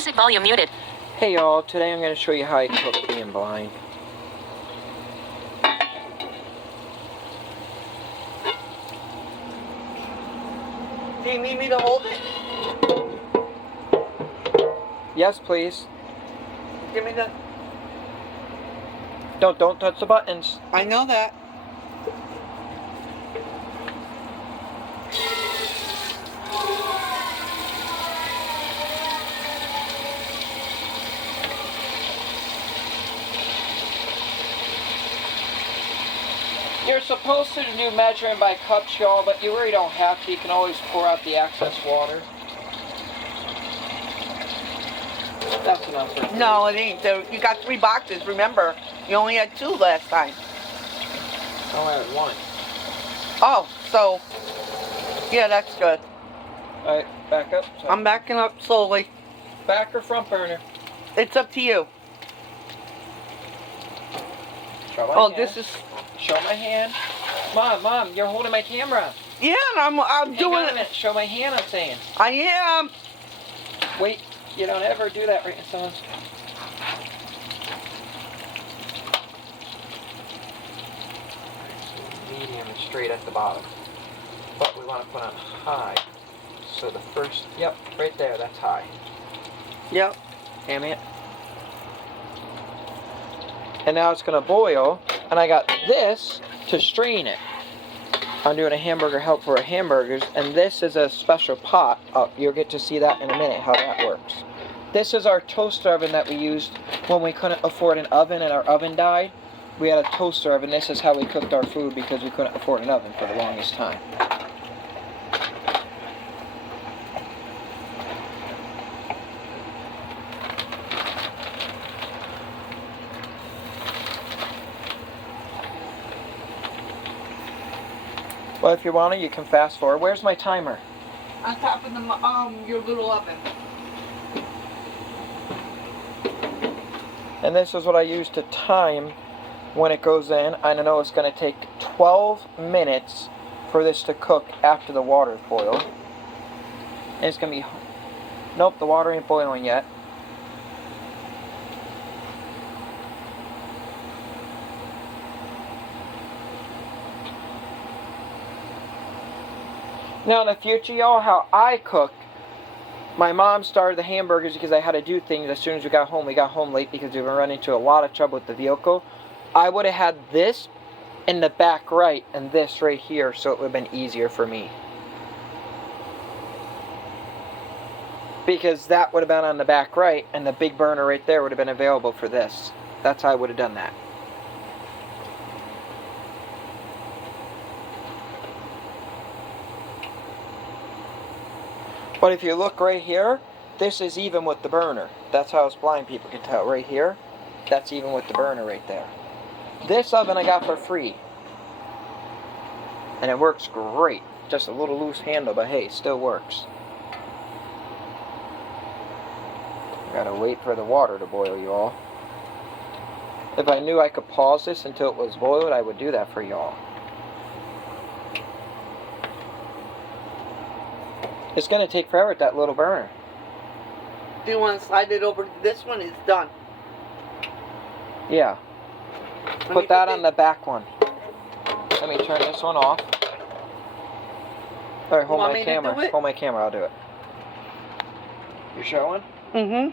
Music volume muted. Hey y'all, today I'm going to show you how I cook being blind. Do you need me to hold it? Yes, please. Give me the... Don't touch the buttons. I know that. You're supposed to do measuring by cups, y'all, but you really don't have to. You can always pour out the excess water. That's enough for No, it ain't. You got 3 boxes, remember. You only had 2 last time. I only had 1. Oh, so... Yeah, that's good. Alright, back up. Sorry. I'm backing up slowly. Back or front burner? It's up to you. Show my hand. This is... Show my hand. Mom, you're holding my camera. Yeah, I'm Hang doing on a it. minute. Show my hand, I'm saying. I am. Wait, you don't ever do that right in someone's... Medium and straight at the bottom. But we want to put on high. So the first, yep, right there, that's high. Yep. Damn it. And now it's going to boil, and I got this to strain it. I'm doing a hamburger help for hamburgers, and this is a special pot. Oh, you'll get to see that in a minute, how that works. This is our toaster oven that we used when we couldn't afford an oven and our oven died. We had a toaster oven. This is how we cooked our food because we couldn't afford an oven for the longest time. Well, if you want to, you can fast forward. Where's my timer? On top of the your little oven. And this is what I use to time when it goes in. I know it's going to take 12 minutes for this to cook after the water is boiled. And it's going to be... Nope, the water ain't boiling yet. Now in the future, y'all, how I cook, my mom started the hamburgers because I had to do things as soon as we got home. We got home late because we were running into a lot of trouble with the vehicle. I would have had this in the back right and this right here, so it would have been easier for me. Because that would have been on the back right, and the big burner right there would have been available for this. That's how I would have done that. But if you look right here, this is even with the burner. That's how us blind people can tell. Right here, that's even with the burner right there. This oven I got for free. And it works great. Just a little loose handle, but hey, it still works. Gotta wait for the water to boil, y'all. If I knew I could pause this until it was boiled, I would do that for y'all. It's going to take forever with that little burner. Do you want to slide it over to this one? It's done. Yeah. Put that on the back one. Let me turn this one off. Alright, hold my camera. Hold my camera, I'll do it. You're showing? Mm-hmm.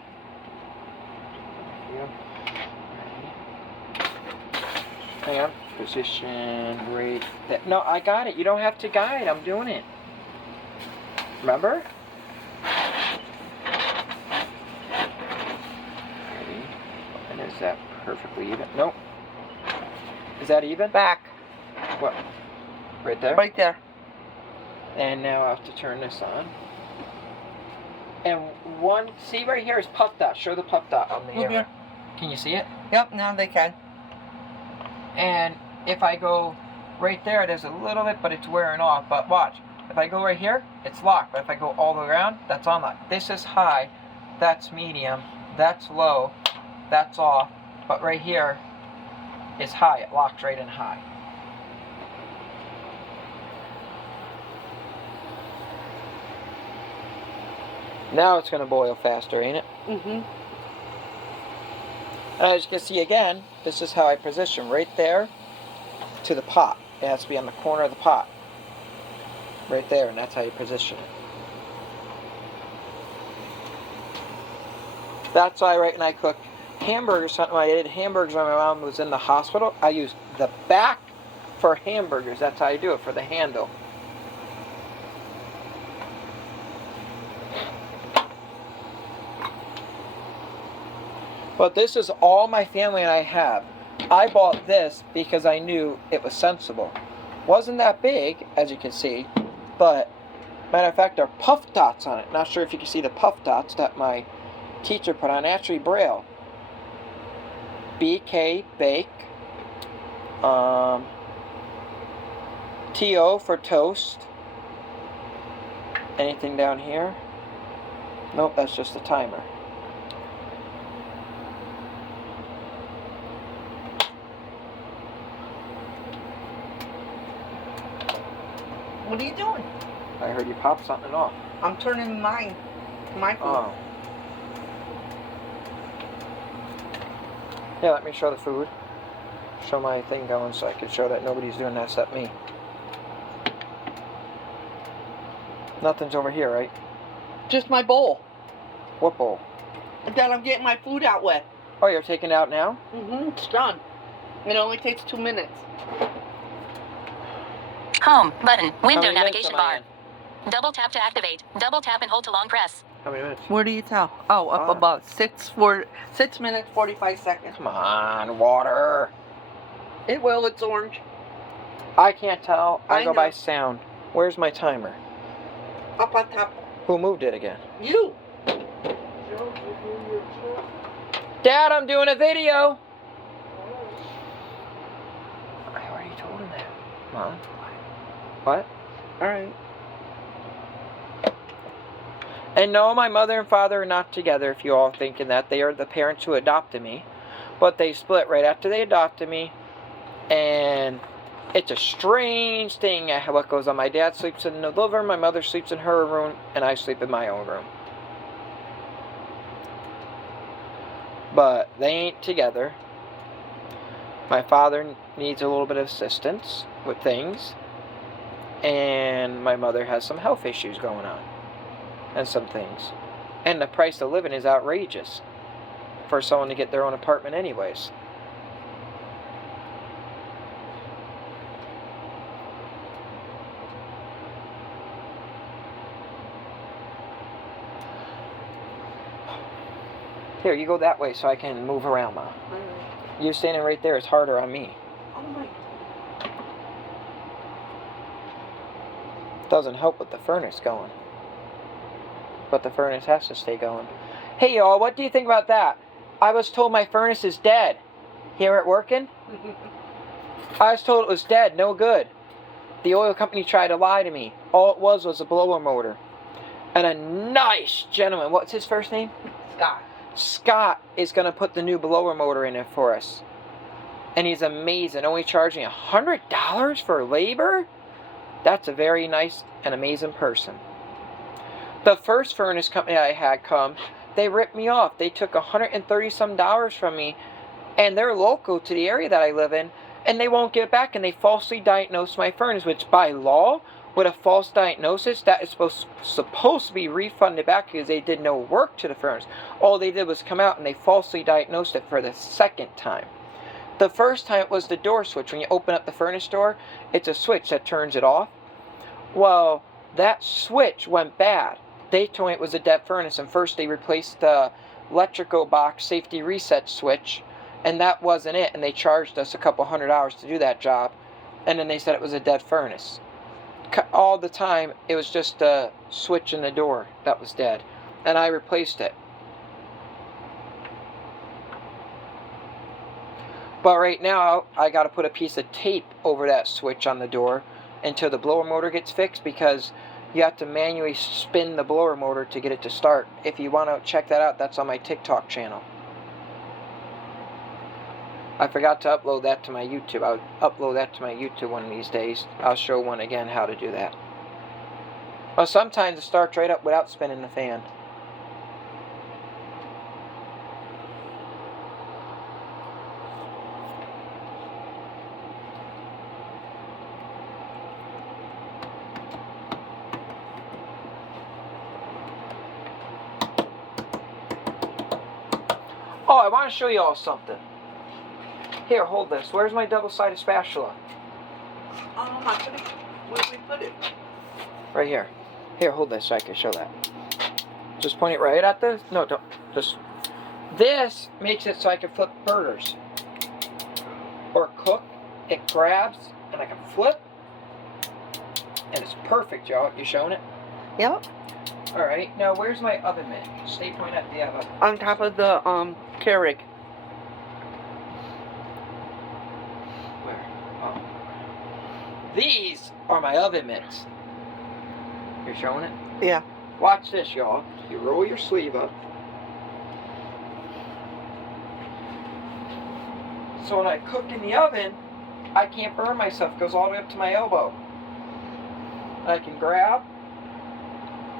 Hang on. Position, right there. No, I got it. You don't have to guide. I'm doing it. Remember? Ready? And is that perfectly even? Nope. Is that even? Back. What? Right there? Right there. And now I have to turn this on. And one, see right here is puff dot. Show the puff dot on the camera. Can you see it? Yep, now they can. And if I go right there, there's a little bit, but it's wearing off. But watch. If I go right here, it's locked. But if I go all the way around, that's unlocked. This is high. That's medium. That's low. That's off. But right here is high. It locks right in high. Now it's going to boil faster, ain't it? Mm-hmm. And as you can see again, this is how I position right there to the pot. It has to be on the corner of the pot. Right there, and that's how you position it. That's why right when I cook hamburgers, something I did hamburgers when my mom was in the hospital, I used the back for hamburgers. That's how I do it, for the handle. But this is all my family and I have. I bought this because I knew it was sensible. Wasn't that big, as you can see, but matter of fact, there are puff dots on it. Not sure if you can see the puff dots that my teacher put on. Actually, Braille. BK Bake. TO for toast. Anything down here? Nope, that's just the timer. What are you doing? I heard you pop something off. I'm turning my food. Oh. Yeah, let me show the food. Show my thing going so I can show that nobody's doing that except me. Nothing's over here, right? Just my bowl. What bowl? That I'm getting my food out with. Oh, you're taking it out now? Mm-hmm. It's done. It only takes 2 minutes. Home button. How Window many minutes navigation am I bar. in? Double tap to activate. Double tap and hold to long press. How many minutes? Where do you tell? Oh, up Ah. above. 6 minutes, 45 seconds. Come on, water. It will. It's orange. I can't tell. I I go by know. sound. Where's my timer? Up on top. Who moved it again? You. Dad, I'm doing a video. I already told him that. Mom? What? All right. And no, my mother and father are not together, if you all thinking that. They are the parents who adopted me. But they split right after they adopted me. And it's a strange thing what goes on. My dad sleeps in the living room, my mother sleeps in her room, and I sleep in my own room. But they ain't together. My father needs a little bit of assistance with things. And my mother has some health issues going on. And some things. And the price of living is outrageous for someone to get their own apartment anyways. Here, you go that way so I can move around, Ma. All right. You standing right there is harder on me. Oh my. Doesn't help with the furnace going. But the furnace has to stay going. Hey y'all, what do you think about that? I was told my furnace is dead. Hear it working? I was told it was dead, no good. The oil company tried to lie to me. All it was a blower motor. And a nice gentleman, what's his first name? Scott. Scott is going to put the new blower motor in it for us. And he's amazing, only charging $100 for labor? That's a very nice and amazing person. The first furnace company I had come, they ripped me off. They took $130 some from me, and they're local to the area that I live in, and they won't give it back, and they falsely diagnosed my furnace, which by law, with a false diagnosis, that is supposed to be refunded back because they did no work to the furnace. All they did was come out and they falsely diagnosed it for the second time. The first time it was the door switch. When you open up the furnace door, it's a switch that turns it off. Well, that switch went bad. They told me it was a dead furnace, and first they replaced the electrical box safety reset switch, and that wasn't it, and they charged us a couple $100 to do that job, and then they said it was a dead furnace. All the time, it was just a switch in the door that was dead, and I replaced it. But right now, I got to put a piece of tape over that switch on the door until the blower motor gets fixed, because you have to manually spin the blower motor to get it to start. If you want to check that out, that's on my TikTok channel. I forgot to upload that to my YouTube. I'll upload that to my YouTube one of these days. I'll show one again how to do that. Well, sometimes it starts right up without spinning the fan. Oh, I want to show you all something. Here, hold this. Where's my double-sided spatula? Oh, my goodness. Where did we put it? Right here. Here, hold this so I can show that. Just point it right at the... No, don't. Just... This makes it so I can flip burgers. Or cook. It grabs, and I can flip. And it's perfect, y'all. You showing it? Yep. Alright, now where's my oven mitt? Stay pointing at the oven. On top of the Keurig. Where? Oh. These are my oven mitts. You're showing it? Yeah. Watch this, y'all. You roll your sleeve up. So when I cook in the oven, I can't burn myself. It goes all the way up to my elbow. And I can grab.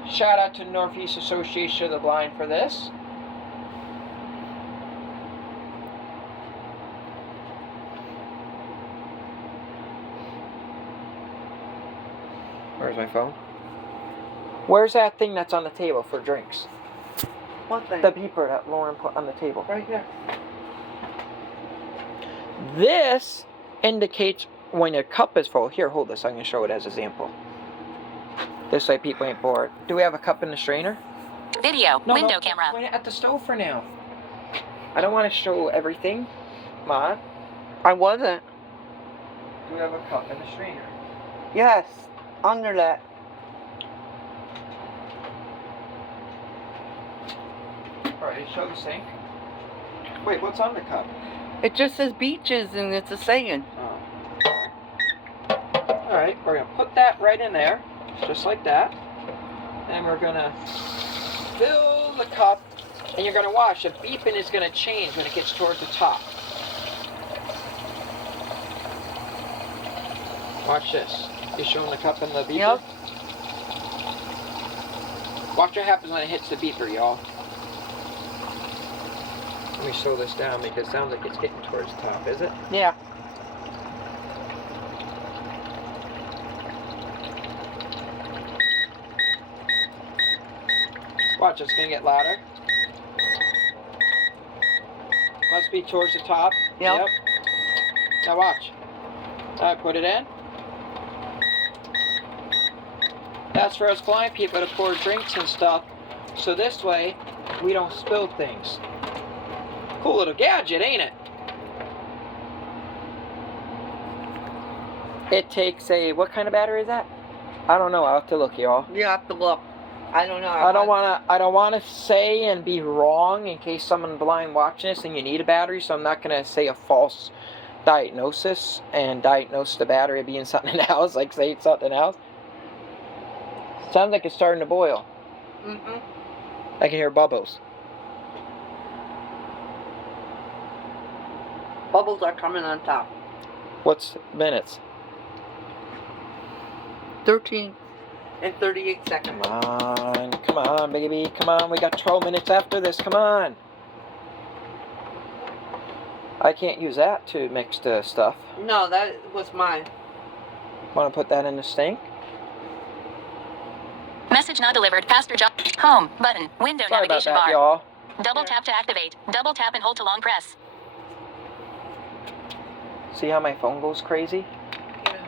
Shout out to the Northeast Association of the Blind for this. Where's my phone? Where's that thing that's on the table for drinks? What thing? The beeper that Lauren put on the table. Right here. This indicates when your cup is full. Here, hold this. I'm going to show it as an example. This way people ain't bored. Do we have a cup in the strainer? Video. No, Window no, camera. point it at the stove for now. I don't want to show everything. Ma, I wasn't. do we have a cup in the strainer? Yes. Under that. Alright, show the sink. Wait, what's on the cup? It just says beaches and it's a saying. Oh. Alright, we're going to put that right in there. Just like that. And we're going to fill the cup. And you're going to watch. The beeping is going to change when it gets towards the top. Watch this. You showing the cup and the beeper? Yep. Watch what happens when it hits the beeper, y'all. Let me slow this down because it sounds like it's getting towards the top, is it? Yeah. Watch, it's going to get louder. Must be towards the top. Yep. Now watch. I put it in. That's for us blind people to pour drinks and stuff. So this way, we don't spill things. Cool little gadget, ain't it? It takes a, what kind of battery is that? I don't know, I'll have to look, y'all. You have to look. I don't know. I don't wanna say and be wrong in case someone blind watching this and you need a battery, so I'm not gonna say a false diagnosis and diagnose the battery being something else, like say it's something else. Sounds like it's starting to boil. Mm-hmm. I can hear bubbles. Bubbles are coming on top. What's minutes? 13 and 38 seconds. Come on, baby, come on. We got 12 minutes after this, come on. I can't use that to mix the stuff. No, that was mine. Want to put that in the sink? Message not delivered. Pastor John. Home. Button. Window Sorry about navigation that, bar. y'all. Double tap to activate. Double tap and hold to long press. See how my phone goes crazy? Yeah.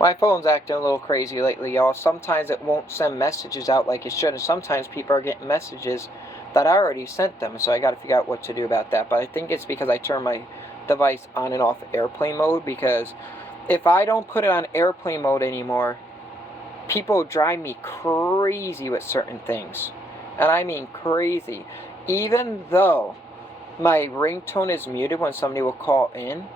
My phone's acting a little crazy lately, y'all. Sometimes it won't send messages out like it should, and sometimes people are getting messages that I already sent them, so I gotta figure out what to do about that. But I think it's because I turn my device on and off airplane mode, because if I don't put it on airplane mode anymore, people drive me crazy with certain things. And I mean crazy. Even though my ringtone is muted when somebody will call in,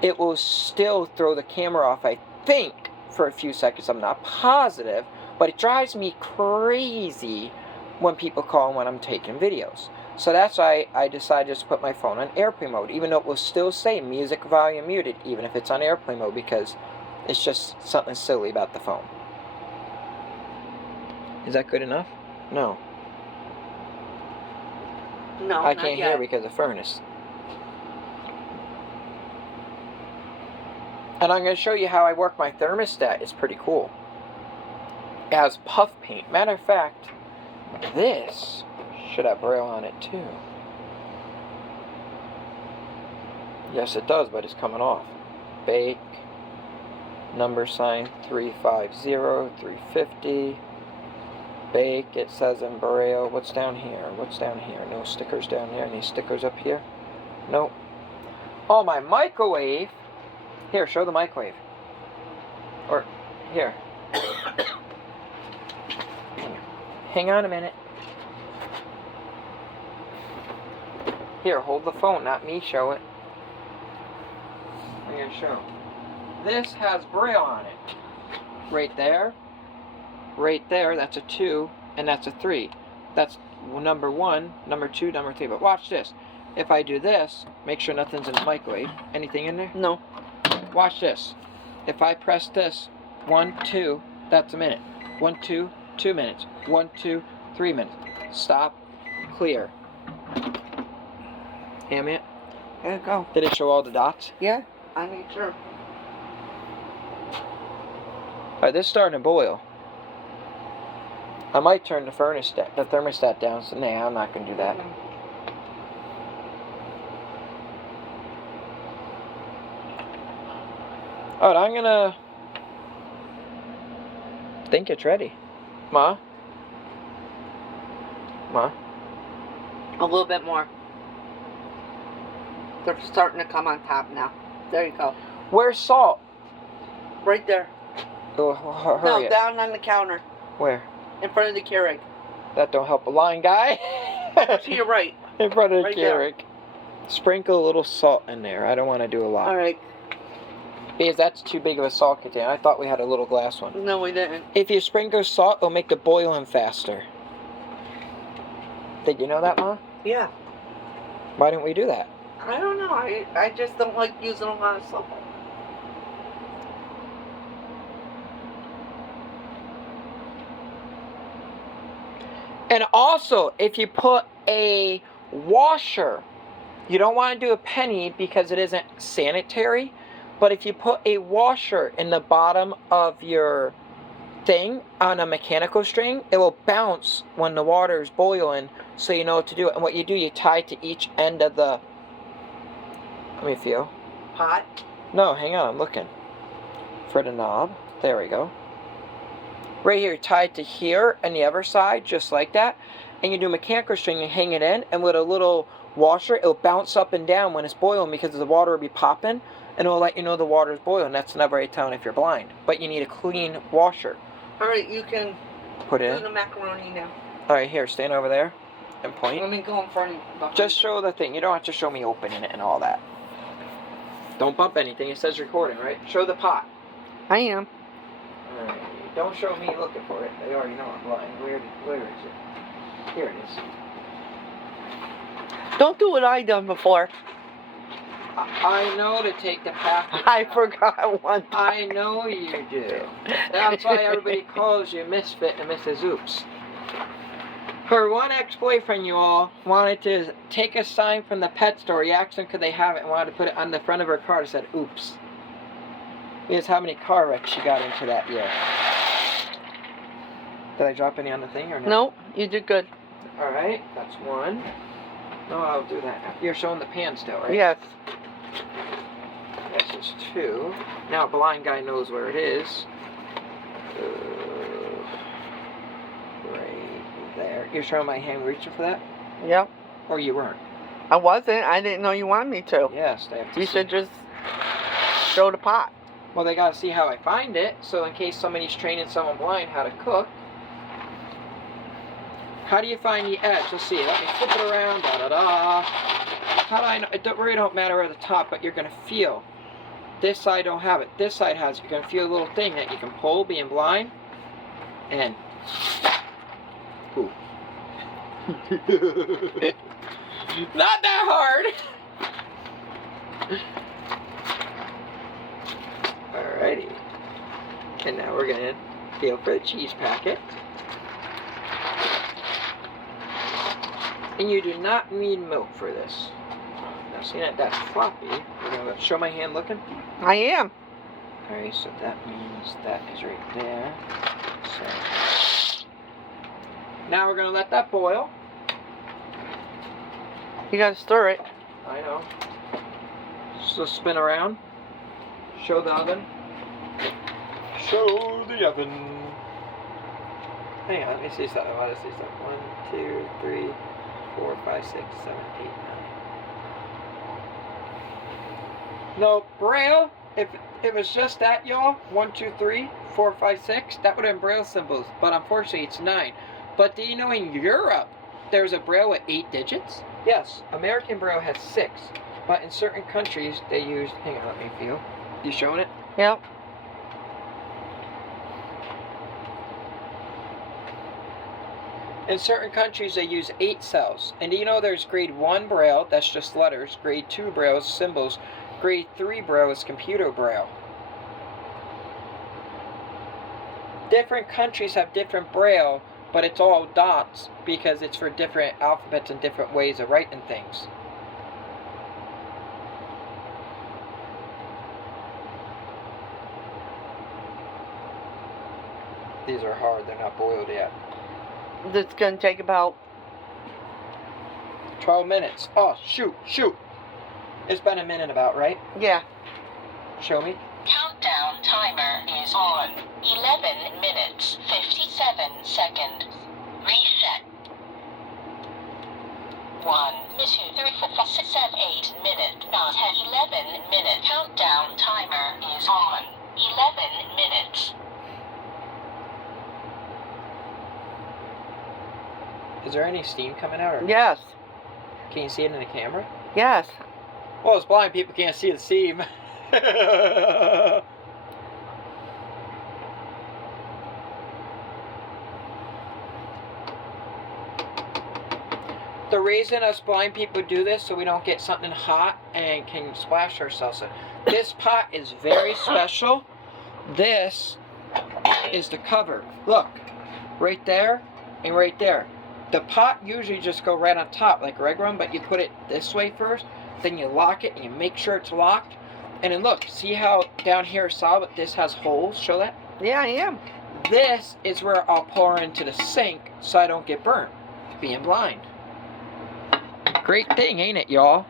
it will still throw the camera off, I think, for a few seconds. I'm not positive, but it drives me crazy when people call when I'm taking videos. So that's why I decided just to put my phone on airplane mode, even though it will still say music volume muted, even if it's on airplane mode, because it's just something silly about the phone. Is that good enough? No. No, I not can't yet. hear because of furnace. And I'm going to show you how I work my thermostat. It's pretty cool. It has puff paint. Matter of fact, this Should have Braille on it too. Yes, it does, but it's coming off. Bake. Number sign 350, 350. Bake, it says in Braille. What's down here? What's down here? No stickers down there. Any stickers up here? Nope. Oh, my microwave. Here, show the microwave. Or, here. Hang on a minute. Here, hold the phone, not me, show it. I'm going to show. This has Braille on it. Right there. Right there, that's a 2, and that's a 3. That's number 1, number 2, number 3. But watch this. If I do this, make sure nothing's in the microwave. Anything in there? No. Watch this. If I press this, 1, 2, that's a minute. 1, 2, 2 minutes. 1, 2, 3 minutes. Stop. Clear. Ambient. There you go. Did it show all the dots? Yeah, I made sure. Alright, this is starting to boil. I might turn the thermostat down. So, nah, I'm not going to do that. Alright, I'm going to think it's ready. Ma? Ma? A little bit more. They're starting to come on top now. There you go. Where's salt? Right there. Oh, hurry No, up. down on the counter. Where? In front of the Keurig. That don't help a line guy. To your right. In front of the Right there. Keurig. Sprinkle a little salt in there. I don't want to do a lot. Alright. Because that's too big of a salt container. I thought we had a little glass one. No, we didn't. If you sprinkle salt, it'll make the boiling faster. Did you know that, Ma? Yeah. Why didn't we do that? I don't know. I just don't like using a lot of salt. And also, if you put a washer, you don't want to do a penny because it isn't sanitary, but if you put a washer in the bottom of your thing on a mechanical string, it will bounce when the water is boiling, so you know what to do. And what you do, you tie it to each end of the, let me feel. Pot? No, hang on, I'm looking for the knob. There we go. Right here, tie it to here and the other side, just like that. And you do mechanical string and hang it in, and with a little washer, it'll bounce up and down when it's boiling because the water will be popping, and it'll let you know the water is boiling. That's never a telling if you're blind. But you need a clean washer. Alright, you can Put it do in. the macaroni now. Alright, here, stand over there and point. Let me go in front of you. Just show the thing. You don't have to show me opening it and all that. Don't bump anything. It says recording, right? Show the pot. I am. Alright. Don't show me looking for it. They already know I'm blind. Where is it? Here it is. Don't do what I done before. I know to take the path. I forgot one time. I know you do. That's why everybody calls you Misfit and Mrs. Oops. Her one ex-boyfriend, you all, wanted to take a sign from the pet store. He asked them could they have it and wanted to put it on the front of her car. It said, oops. Because how many car wrecks she got into that year. Did I drop any on the thing or no? No, you did good. Alright, that's one. No, I'll do that. You're showing the pan still, right? Yes. This is 2. Now a blind guy knows where it is. Right there. You're showing my hand reaching for that? Yep. Or you weren't? I wasn't. I didn't know you wanted me to. Yes, they have to You see. should just show the pot. Well, they gotta see how I find it, so in case somebody's training someone blind how to cook. How do you find the edge? Let's see. Let me flip it around. Da da da. How do I know? It really don't matter where the top, but you're gonna feel. This side don't have it. This side has it. You're gonna feel a little thing that you can pull, being blind, and. Ooh. Not that hard. Alrighty. And now we're gonna feel for the cheese packet. And you do not need milk for this. Now see that that's floppy. We're gonna show my hand looking. I am. Alright, so that means that is right there. So now we're gonna let that boil. You gotta stir it. I know. So spin around. Show the oven. Show the oven. Hang on, let me see something. Let me see something. 1, 2, 3, 4, 5, 6, 7, 8, 9. No, Braille, if it was just that, y'all, 1, 2, 3, 4, 5, 6, that would have been Braille symbols. But unfortunately, it's 9. But do you know in Europe, there's a Braille with 8 digits? Yes, American Braille has 6. But in certain countries, they use... Hang on, let me feel. You showing it? Yep. In certain countries, they use 8 cells. And do you know there's grade 1 Braille, that's just letters. Grade 2 Braille is symbols. Grade 3 Braille is computer Braille. Different countries have different Braille, but it's all dots because it's for different alphabets and different ways of writing things. These are hard, they're not boiled yet. It's gonna take about 12 minutes. Oh, shoot. It's been a minute about, right? yeah. Show me. Countdown timer is on. 11 minutes, 57 seconds. Reset. 1, 2, 3, 4, 5, 6, 7, 8 minutes. 11 minute countdown timer is on. 11 minutes. Is there any steam coming out? Or Yes. can you see it in the camera? Yes. Well, as blind people can't see the steam. The reason us blind people do this so we don't get something hot and can splash ourselves. This pot is very special. This is the cover. Look, right there and right there. The pot usually just go right on top like a regular one, but you put it this way first, then you lock it and you make sure it's locked. And then look, see how down here is solid, but this has holes? Show that. Yeah, I am. This is where I'll pour into the sink so I don't get burnt, being blind. Great thing, ain't it, y'all?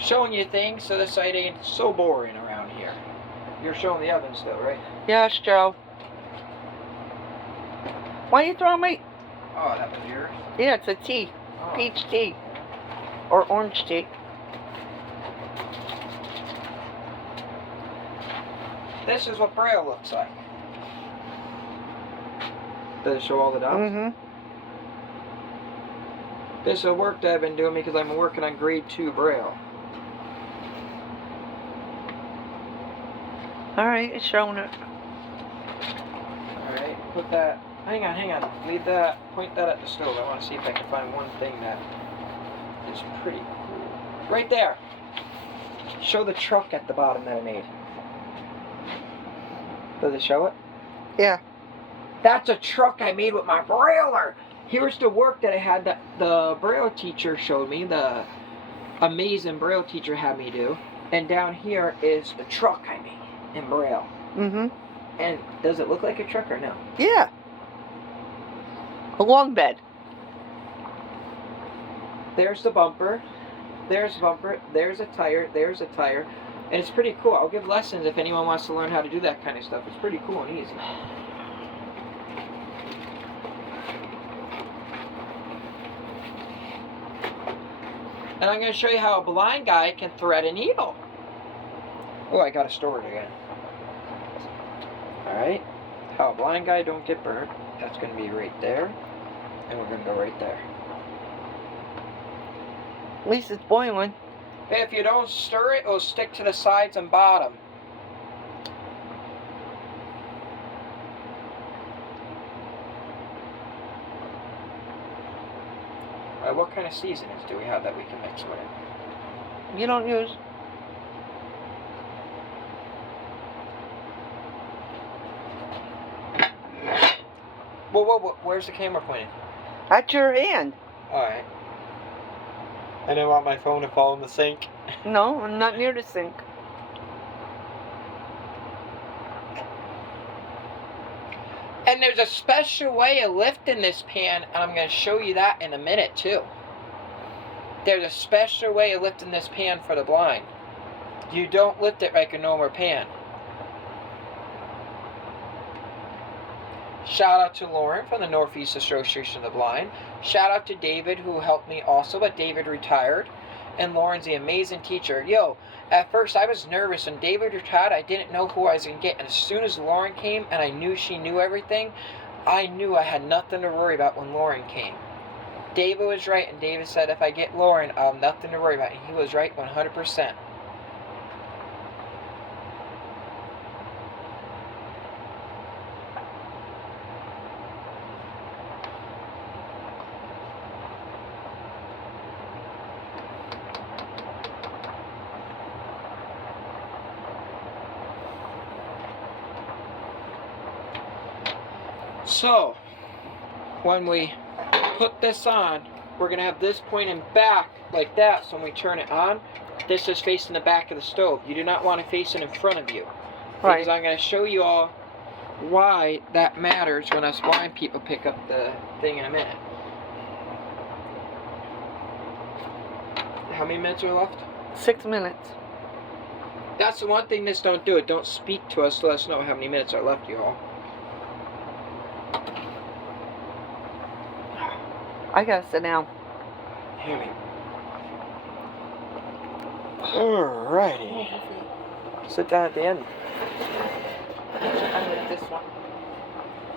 Showing you things so this side ain't so boring around here. You're showing the oven still, right? Yes, Joe. Why are you throwing my... Oh, that was yours? Yeah, it's a tea. Oh. Peach tea. Or orange tea. This is what Braille looks like. Does it show all the dots? Mm-hmm. This is the work that I've been doing because I'm working on grade 2 Braille. Alright, it's showing it. Alright, put that... Hang on. Leave that, point that at the stove. I want to see if I can find one thing that is pretty cool. Right there. Show the truck at the bottom that I made. Does it show it? Yeah. That's a truck I made with my Brailler. Here's the work that I had that the Braille teacher showed me. The amazing Braille teacher had me do. And down here is the truck I made in Braille. Mm-hmm. And does it look like a truck or no? Yeah. A long bed. There's the bumper. There's a bumper. There's a tire. There's a tire. And it's pretty cool. I'll give lessons if anyone wants to learn how to do that kind of stuff. It's pretty cool and easy. And I'm going to show you how a blind guy can thread a needle. Oh, I got to store it again. Alright. How a blind guy don't get burnt. That's going to be right there. And we're going to go right there. At least it's boiling. If you don't stir it, it'll stick to the sides and bottom. Alright, what kind of seasonings do we have that we can mix with it? You don't use... Whoa, where's the camera pointing? At your hand. Alright. I didn't want my phone to fall in the sink. No, I'm not near the sink. And there's a special way of lifting this pan, and I'm going to show you that in a minute too. There's a special way of lifting this pan for the blind. You don't lift it like a normal pan. Shout out to Lauren from the Northeast Association of the Blind. Shout out to David, who helped me also, but David retired. And Lauren's the amazing teacher. Yo, at first I was nervous. When David retired, I didn't know who I was going to get. And as soon as Lauren came and I knew she knew everything, I knew I had nothing to worry about when Lauren came. David was right, and David said, if I get Lauren, I'll have nothing to worry about. And he was right 100%. So, when we put this on, we're going to have this pointing back like that, so when we turn it on, this is facing the back of the stove. You do not want to face it in front of you. Right. Because I'm going to show you all why that matters when us blind people pick up the thing in a minute. How many minutes are left? 6 minutes. That's the one thing this don't do. It don't speak to us to let us know how many minutes are left, y'all. I gotta sit down. Hear me. Alrighty. Sit down at the end. I like this one.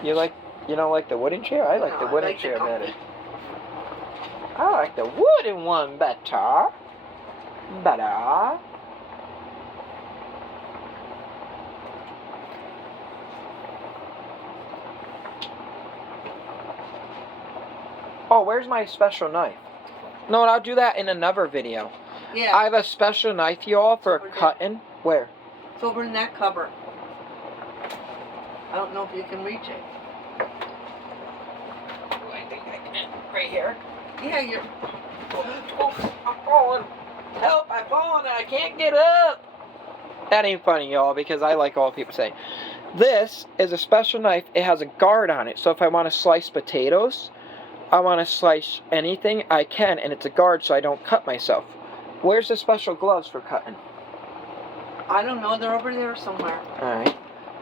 You don't like the wooden chair? I like No, the I wooden like the chair comfy. better. I like the wooden one better. Better. Oh, where's my special knife? No, I'll do that in another video. Yeah. I have a special knife, y'all, for Over there. cutting. Where? It's over in that cupboard. I don't know if you can reach it. I think I can. Right here. Yeah, you're. Oh, I'm falling. Help, I'm falling and I can't get up. That ain't funny, y'all, because I like all people say. This is a special knife. It has a guard on it. So if I want to slice potatoes, I want to slice anything, I can, and it's a guard so I don't cut myself. Where's the special gloves for cutting? I don't know. They're over there somewhere. Alright.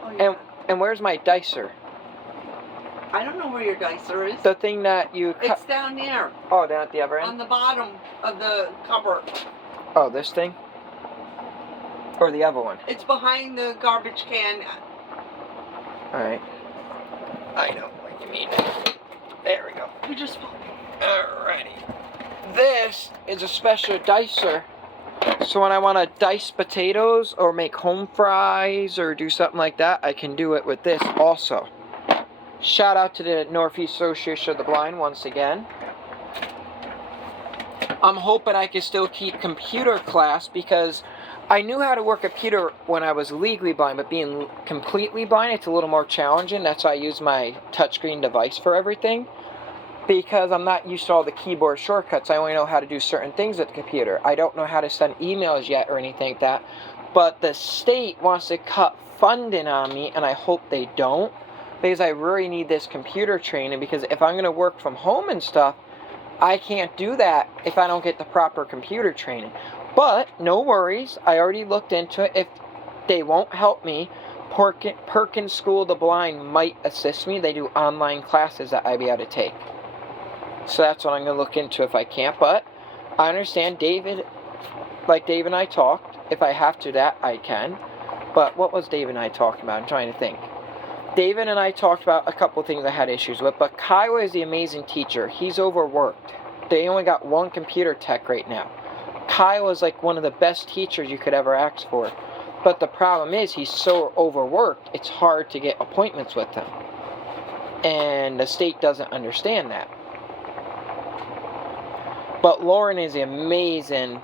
Oh, yeah. And where's my dicer? I don't know where your dicer is. The thing that you cut. It's down there Oh, down at the other on end? the bottom of the cupboard. Oh, this thing? Or the other one? It's behind the garbage can. Alright. I know what you mean. There we go. You just. Alrighty. This is a special dicer. So when I want to dice potatoes or make home fries or do something like that, I can do it with this also. Shout out to the Northeast Association of the Blind once again. I'm hoping I can still keep computer class because I knew how to work a computer when I was legally blind, but being completely blind, it's a little more challenging. That's why I use my touchscreen device for everything. Because I'm not used to all the keyboard shortcuts. I only know how to do certain things with the computer. I don't know how to send emails yet or anything like that. But the state wants to cut funding on me, and I hope they don't. Because I really need this computer training, because if I'm going to work from home and stuff, I can't do that if I don't get the proper computer training. But, no worries. I already looked into it. If they won't help me, Perkins School of the Blind might assist me. They do online classes that I'd be able to take. So that's what I'm going to look into if I can't. But I understand David, like Dave and I talked. If I have to that, I can. But what was David and I talking about? I'm trying to think. David and I talked about a couple things I had issues with. But Kyle is the amazing teacher. He's overworked. They only got one computer tech right now. Kyle is like one of the best teachers you could ever ask for. But the problem is he's so overworked, it's hard to get appointments with him. And the state doesn't understand that. But Lauren is an amazing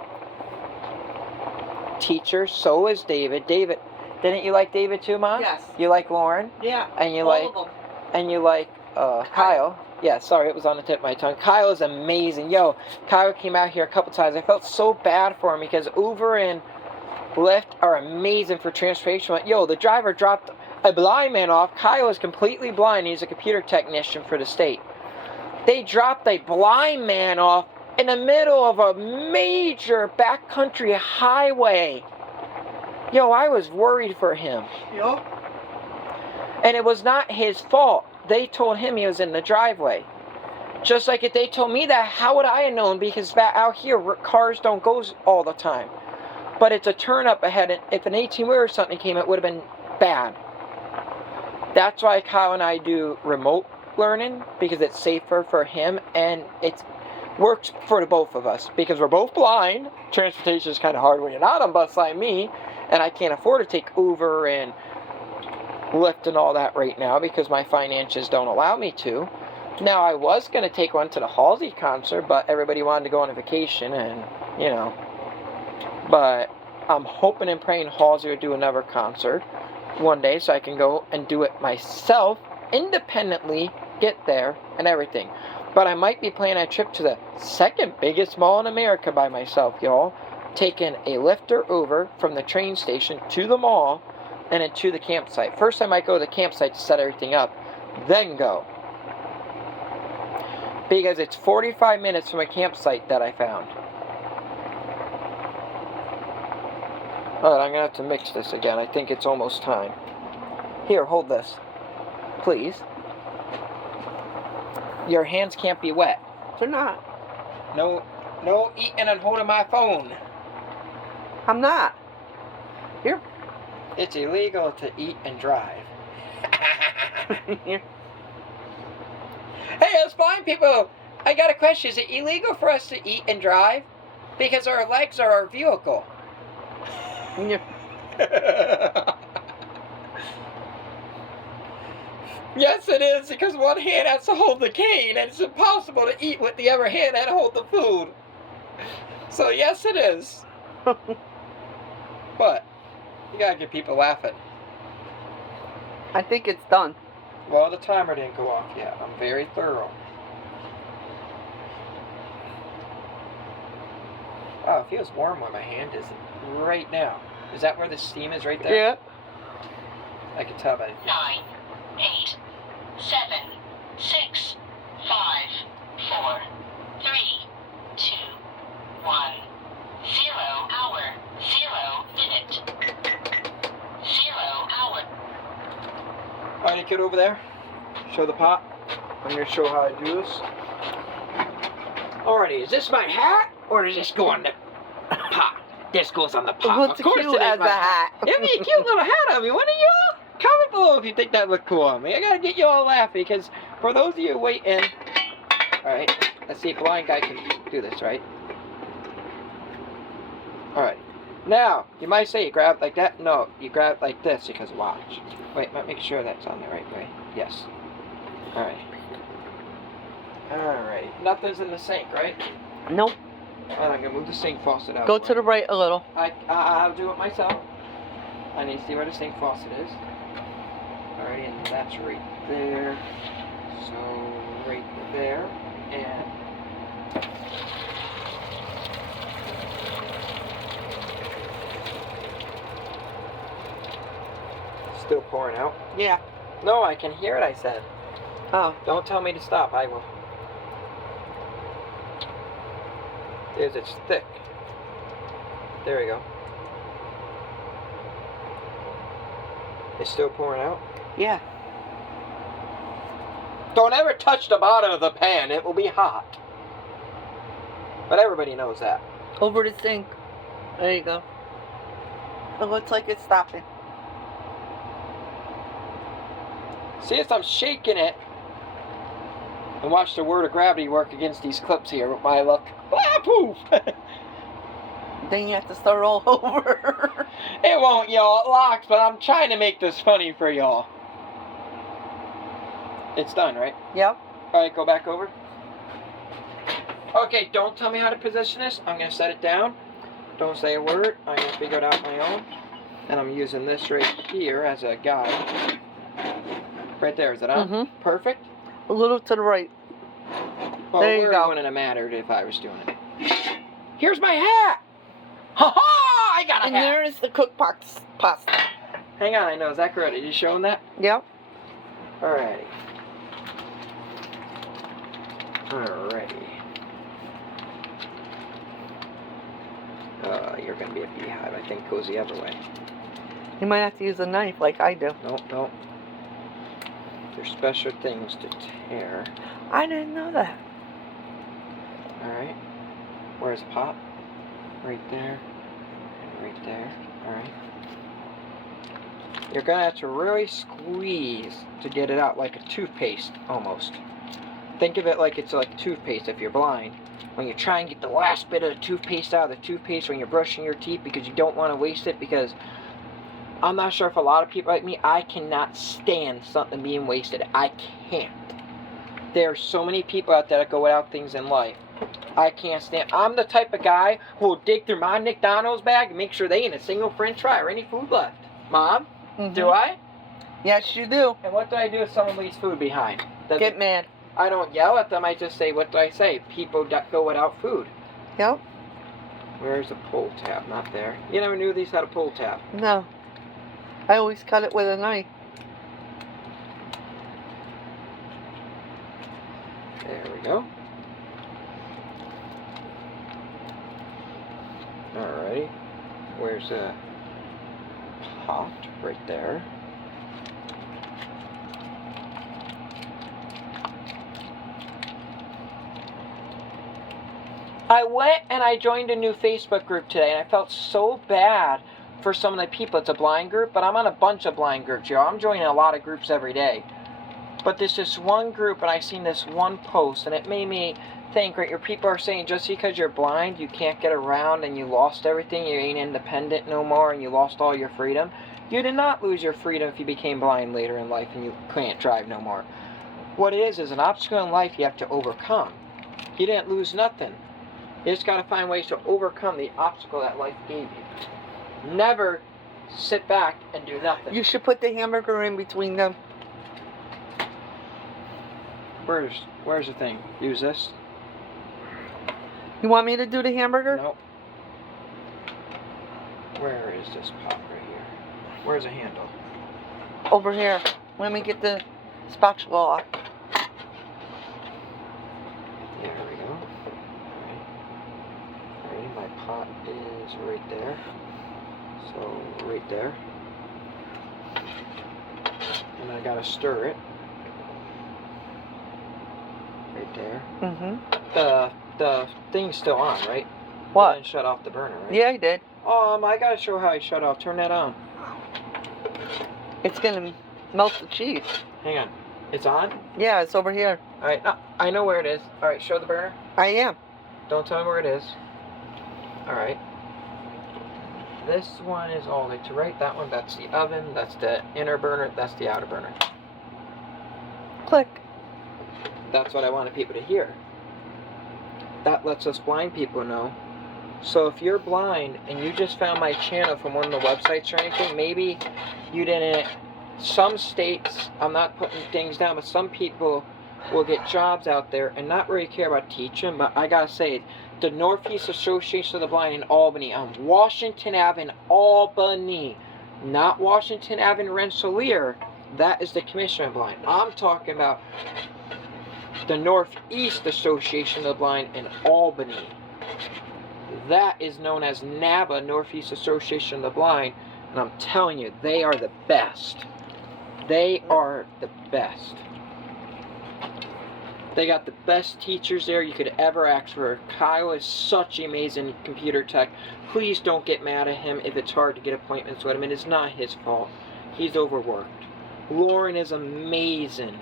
teacher. So is David. David, didn't you like David too, Mom? Yes. You like Lauren? Yeah. And you all like of them. and you like Kyle. Yeah, sorry, it was on the tip of my tongue. Kyle is amazing. Yo, Kyle came out here a couple times. I felt so bad for him because Uber and Lyft are amazing for transportation. Yo, the driver dropped a blind man off. Kyle is completely blind. He's a computer technician for the state. They dropped a blind man off in the middle of a major backcountry highway. Yo, I was worried for him. Yup. And it was not his fault. They told him he was in the driveway. Just like if they told me that, how would I have known? Because out here, cars don't go all the time. But it's a turn up ahead. And if an 18-wheeler or something came, it would have been bad. That's why Kyle and I do remote learning, because it's safer for him and it works for the both of us. Because we're both blind. Transportation is kind of hard when you're not on bus like me. And I can't afford to take Uber and Lyft and all that right now because my finances don't allow me to. Now, I was going to take one to the Halsey concert, but everybody wanted to go on a vacation and, you know. But I'm hoping and praying Halsey will do another concert one day so I can go and do it myself, independently, get there and everything. But I might be planning a trip to the second biggest mall in America by myself, y'all. Taking a Lyft or Uber from the train station to the mall and then to the campsite. First, I might go to the campsite to set everything up, then go. Because it's 45 minutes from a campsite that I found. Alright, I'm going to have to mix this again. I think it's almost time. Here, hold this. Please. Your hands can't be wet. They're not. No eating and holding my phone. I'm not. Here. It's illegal to eat and drive. Here. Hey, us blind people, I got a question. Is it illegal for us to eat and drive? Because our legs are our vehicle. Here. Yes, it is, because one hand has to hold the cane, and it's impossible to eat with the other hand and hold the food. So, yes, it is. But, you gotta get people laughing. I think it's done. Well, the timer didn't go off yet. I'm very thorough. Wow, it feels warm where my hand is right now. Is that where the steam is right there? Yeah. I can tell by 9, 8, 7, 6, 5, 4, 3, 2, 1, 0 hour, 0 minute, 0 hour. Alright, get over there. Show the pot. I'm going to show how I do this. Alrighty, is this my hat? Or does this go on the pot? This goes on the pot. It looks cute as a hat. It'd be a cute little hat on me, wouldn't you? Comment below if you think that looked cool on me. I gotta get you all laughing because for those of you waiting, alright, let's see if a blind guy can do this, right? Alright. Now, you might say you grab it like that. No, you grab it like this because watch. Wait, make sure that's on the right way. Yes. Alright. Alright. Nothing's in the sink, right? Nope. Alright, I'm gonna move the sink faucet out. Go to the right a little. I'll do it myself. I need to see where the sink faucet is. Alrighty, and that's right there. So, right there. And still pouring out. Yeah. No, I can hear it, I said. Oh. Don't tell me to stop, I will. It's thick. There we go. It's still pouring out? Yeah. Don't ever touch the bottom of the pan, it will be hot. But everybody knows that. Over the sink. There you go. It looks like it's stopping. See, as I'm shaking it, and watch the word of gravity work against these clips here with my luck. Ah, poof! Then you have to start all over. It won't, y'all. It locks, but I'm trying to make this funny for y'all. It's done, right? Yep. Alright, go back over. Okay, don't tell me how to position this. I'm going to set it down. Don't say a word. I'm going to figure it out on my own. And I'm using this right here as a guide. Right there, is it on? Mm-hmm. Perfect? A little to the right. Well, There you go. It wouldn't have mattered if I was doing it. Here's my hat! Ha ha! I got a And hat! there is the cooked pasta. Hang on, I know. Is that correct? Are you showing that? Yep. Alrighty. Alrighty. You're gonna be a beehive. I think it goes the other way. You might have to use a knife like I do. Nope, nope. There's special things to tear. I didn't know that. Alright. Where's Pop? Right there. And right there. Alright. You're gonna have to really squeeze to get it out, like a toothpaste, almost. Think of it like it's like toothpaste if you're blind. When you try and get the last bit of the toothpaste out of the toothpaste when you're brushing your teeth because you don't want to waste it, because I'm not sure if a lot of people like me, I cannot stand something being wasted. I can't. There are so many people out there that go without things in life. I can't stand. I'm the type of guy who will dig through my McDonald's bag and make sure they ain't a single French fry or any food left. Mom, do I? Yes, you do. And what do I do if someone leaves food behind? Get mad. I don't yell at them. I just say, what do I say? People go without food. Yep. Where's the pull tab? Not there. You never knew these had a pull tab. No. I always cut it with a knife. There we go. Alrighty. Where's the pot? Right there. I went and I joined a new Facebook group today, and I felt so bad for some of the people. It's a blind group, but I'm on a bunch of blind groups, y'all. I'm joining a lot of groups every day. But there's this one group, and I seen this one post, and it made me think, right, your people are saying just because you're blind, you can't get around, and you lost everything, you ain't independent no more, and you lost all your freedom. You did not lose your freedom if you became blind later in life and you can't drive no more. What it is an obstacle in life you have to overcome. You didn't lose nothing. You just got to find ways to overcome the obstacle that life gave you. Never sit back and do nothing. You should put the hamburger in between them. Where's the thing? Use this? You want me to do the hamburger? Nope. Where is this pot right here? Where's the handle? Over here. Let me get the spatula off. There we go. Alright, my pot is right there. So, right there. And I gotta stir it. Right there. Mm-hmm. The thing's still on, right? What? You didn't shut off the burner, right? Yeah, I did. I gotta show how you shut off. Turn that on. It's gonna melt the cheese. Hang on. It's on? Yeah, it's over here. Alright, I know where it is. Alright, show the burner. I am. Don't tell me where it is. Alright. This one is all the way to right. That one, that's the oven. That's the inner burner. That's the outer burner. Click. That's what I wanted people to hear. That lets us blind people know. So if you're blind and you just found my channel from one of the websites or anything, maybe you didn't. Some states, I'm not putting things down, but some people will get jobs out there and not really care about teaching. But I gotta say, the Northeast Association of the Blind in Albany, on Washington Ave in Albany, not Washington Ave in Rensselaer. That is the Commission of Blind. I'm talking about the Northeast Association of the Blind in Albany. That is known as NABA, Northeast Association of the Blind, and I'm telling you, they are the best. They are the best. They got the best teachers there you could ever ask for. Kyle is such amazing computer tech. Please don't get mad at him if it's hard to get appointments with him. It is not his fault. He's overworked. Lauren is amazing.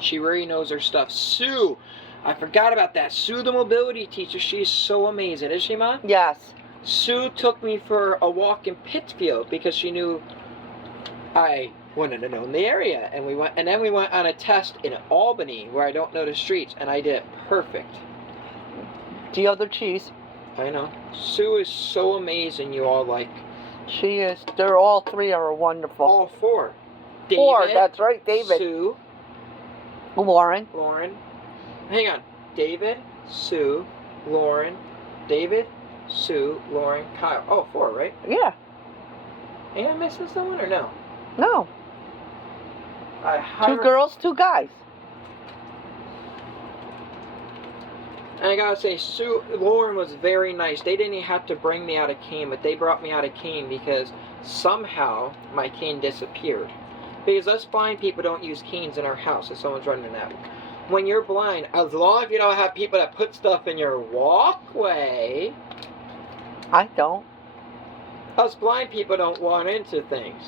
She really knows her stuff. Sue, I forgot about that. Sue, the mobility teacher, she's so amazing. Is she, Mom? Yes. Sue took me for a walk in Pittsfield because she knew I wouldn't have known the area. And then we went on a test in Albany where I don't know the streets, and I did it perfect. The other cheese. I know. Sue is so amazing, you all like. She is. They're all three are wonderful. All four. David, Four, that's right, David. Sue, Lauren. Hang on. David, Sue, Lauren, David, Sue, Lauren, Kyle. Oh, four, right? Yeah. Ain't I missing someone or no? No. I 2 highly... girls, 2 guys. And I gotta say, Lauren was very nice. They didn't even have to bring me out a cane, but they brought me out a cane because somehow my cane disappeared. Because us blind people don't use canes in our house if someone's running that. When you're blind, as long as you don't have people that put stuff in your walkway, I don't. us blind people don't run into things.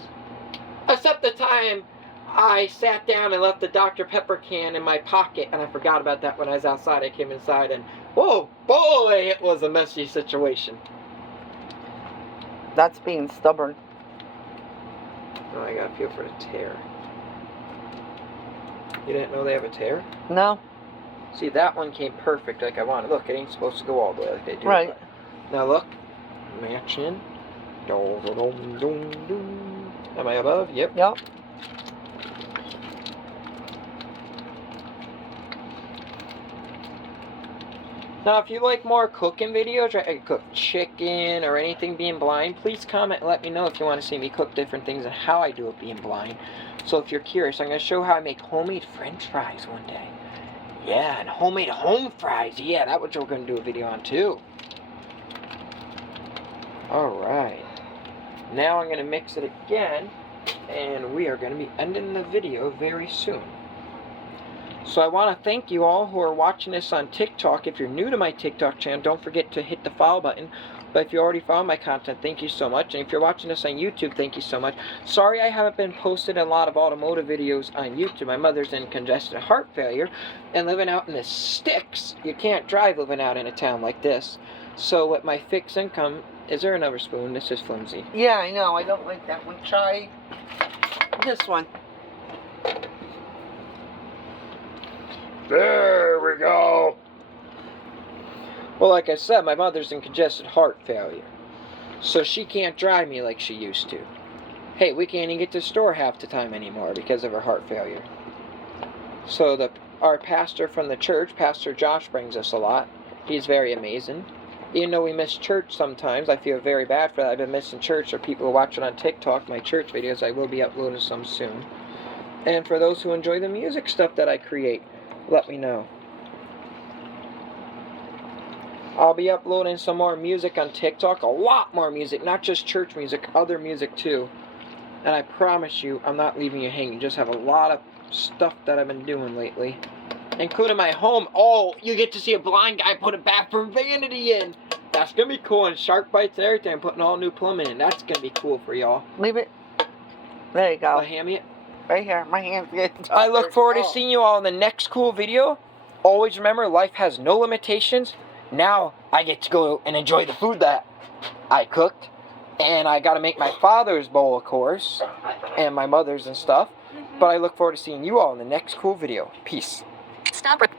Except the time I sat down and left the Dr. Pepper can in my pocket, and I forgot about that when I was outside. I came inside, and whoa, boy, it was a messy situation. That's being stubborn. Oh, I gotta feel for the tear. You didn't know they have a tear? No. See, that one came perfect like I wanted. Look, it ain't supposed to go all the way like they do. Right. But now look, matching. Am I above? Yep. Yep. Now, if you like more cooking videos, or I cook chicken or anything being blind, please comment and let me know if you want to see me cook different things and how I do it being blind. So if you're curious, I'm going to show how I make homemade french fries one day. Yeah, and homemade home fries. Yeah, that's what we're going to do a video on too. Alright. Now I'm going to mix it again, and we are going to be ending the video very soon. So I want to thank you all who are watching this on TikTok. If you're new to my TikTok channel, don't forget to hit the follow button. But if you already follow my content, thank you so much. And if you're watching this on YouTube, thank you so much. Sorry I haven't been posting a lot of automotive videos on YouTube. My mother's in congestive heart failure and living out in the sticks. You can't drive living out in a town like this. So with my fixed income, is there another spoon? This is flimsy. Yeah, I know. I don't like that one. Try this one. There we go. Well, like I said, my mother's in congestive heart failure. So she can't drive me like she used to. Hey, we can't even get to the store half the time anymore because of her heart failure. So our pastor from the church, Pastor Josh, brings us a lot. He's very amazing. Even though we miss church sometimes, I feel very bad for that. I've been missing church, or people who watch it on TikTok, my church videos. I will be uploading some soon. And for those who enjoy the music stuff that I create, let me know. I'll be uploading some more music on TikTok, a lot more music, not just church music, other music too. And I promise you, I'm not leaving you hanging. Just have a lot of stuff that I've been doing lately. Including my home. Oh, you get to see a blind guy put a bathroom vanity in. That's going to be cool. And shark bites and everything. I'm putting all new plumbing in. That's going to be cool for y'all. Leave it. There you go. I'll hand me it. Right here. My hand's getting tired. I look forward to seeing you all in the next cool video. Always remember, life has no limitations. Now I get to go and enjoy the food that I cooked. And I got to make my father's bowl, of course. And my mother's and stuff. But I look forward to seeing you all in the next cool video. Peace. Stop.